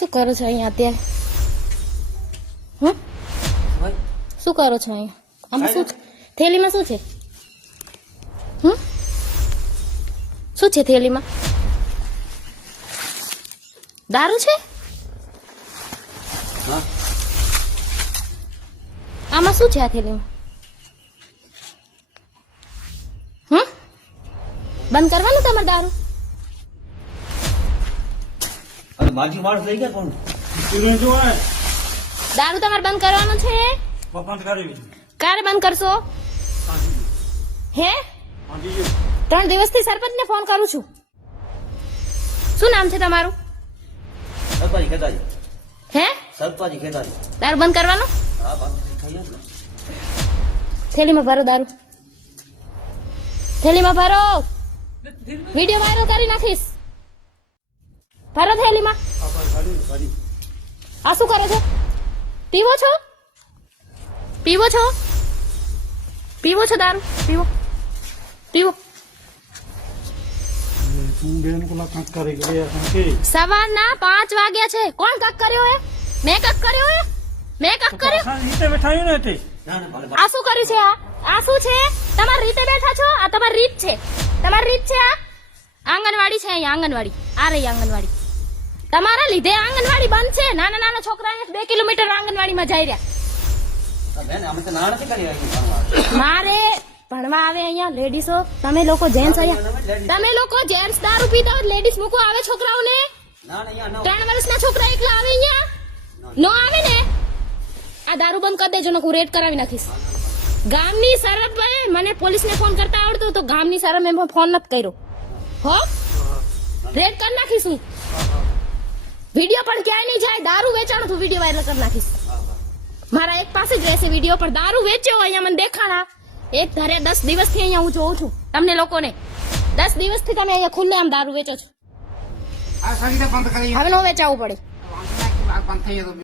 શું કરો છો અહીંયા અત્યારે? શું કરો છો અહીંયા? આમાં શું છે? થેલીમાં શું છે? શું છે થેલીમાં? દારૂ છે? આમાં શું છે આ થેલીમાં? બંધ કરવાનું તમારે દારૂ? માજી માણસ લઈ ગયા કોણ? દારૂ તમારે બંધ કરવાનું છે? ક્યારે બંધ કરશો? હે 3 દિવસથી સરપંચને ફોન કરું છું. શું નામ છે તમારું? સરપાજી ખેતાજી. હે સરપાજી ખેતાજી. દારૂ બંધ કરવાનો? હા બંધ થઈ ગયો ને. થેલીમાં ભરો દારૂ. થેલીમાં ભરો. વિડીયો વાયરલ કરી નાખીશ. ભરો થેલીમાં. આ શું કરો છો? પીવો છો? પીવો છો? પીવો છો દારૂ? પીવો પીવો. સવારના 5 વાગ્યા છે. કોણ કક કર્યો હે? મેં કક કર્યો હે? મેં કક કર્યો? આ શું કર્યું છે? આ શું છે? તમારી રીતે બેઠા છો? આ તમારી રીત છે. તમારી રીત છે. આ આંગણવાડી છે. અહીંયા આંગણવાડી. આ રહી આંગણવાડી. તમારા લીધે આંગણવાડી બંધ છે. નાના નાના છોકરા 2 કિલોમીટર આંગણવાડીમાં જઈ રહ્યા. મારે ભણવા આવે અહીંયા લેડીસો. તમે લોકો જેન્ટ્સ અહીંયા. તમે લોકો જેન્ટ્સ દારૂ પીતા હોય લેડીસ મૂકો આવે છોકરાઓને. 3 વર્ષના છોકરા એકલા આવે અહીંયા? નો આવે ને? આ દારૂ બંધ કરી દેજો. હું રેડ કરાવી નાખીશ. ગામની સરબ મને પોલીસને ફોન કરતા આવડતું તો ગામની સરબ મેં ફોન નથી કર્યો. હો રેડ કરી નાખીશું. વિડીયો પણ ક્યાંય નહીં જાય. દારૂ વેચાણો તો વિડીયો વાયરલ કરી નાખીશ. મારા એક પાસે જ રહેશે વિડીયો. પણ દારૂ વેચ્યો અહીંયા મને દેખાણા. એક ધારે 10 દિવસથી અહીંયા હું જોઉં છું તમને લોકોને. 10 દિવસથી તમે અહીંયા ખુલ્લે આમ દારૂ વેચો છો. હવે નો વેચાવું પડે.